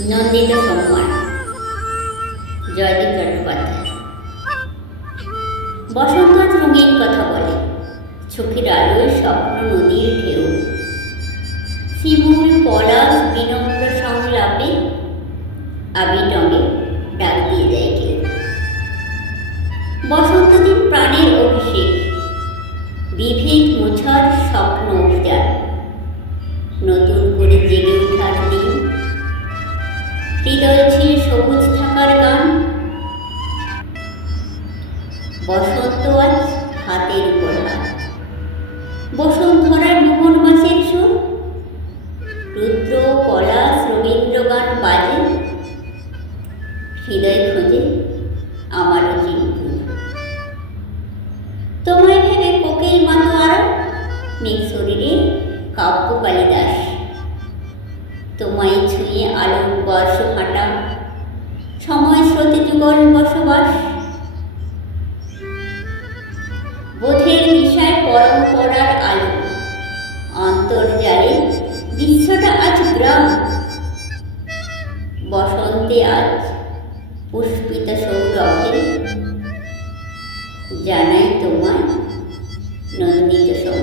নন্দিত জয়দীপ চট্টোপাধ্যায় বসন্ত রঙিন কথা বলে। চোখের আলোয় স্বপ্ন, নদীর ঢেউ। শিমুল পলাশ বিনম্র সংলাপে আবিটঙ্গে ডাক দিয়ে যায় কেউ। বসন্ত বসন্ত আজ হাতের উপর হাত। বসুন্ধরার মোহন মাসের সুর। রুদ্র পলাশ রবীন্দ্র গান বাজে। হৃদয় খোঁজে আমারও চিন্তুর তোমায় ভেবে কোকিল মাতোয়ারা নেই শরীরে কাব্য কালিদাস। তোমায় ছুঁয়ে আলোর বর্ষ হাঁটা সময় স্রোতে যুগল বসবাস। পরম্পরার আলো। অন্তর্জালে বিশ্বটা আজ গ্রাম। বসন্তে আজ পুষ্পিত সৌরভে জানাই তোমার নন্দিত সম্মান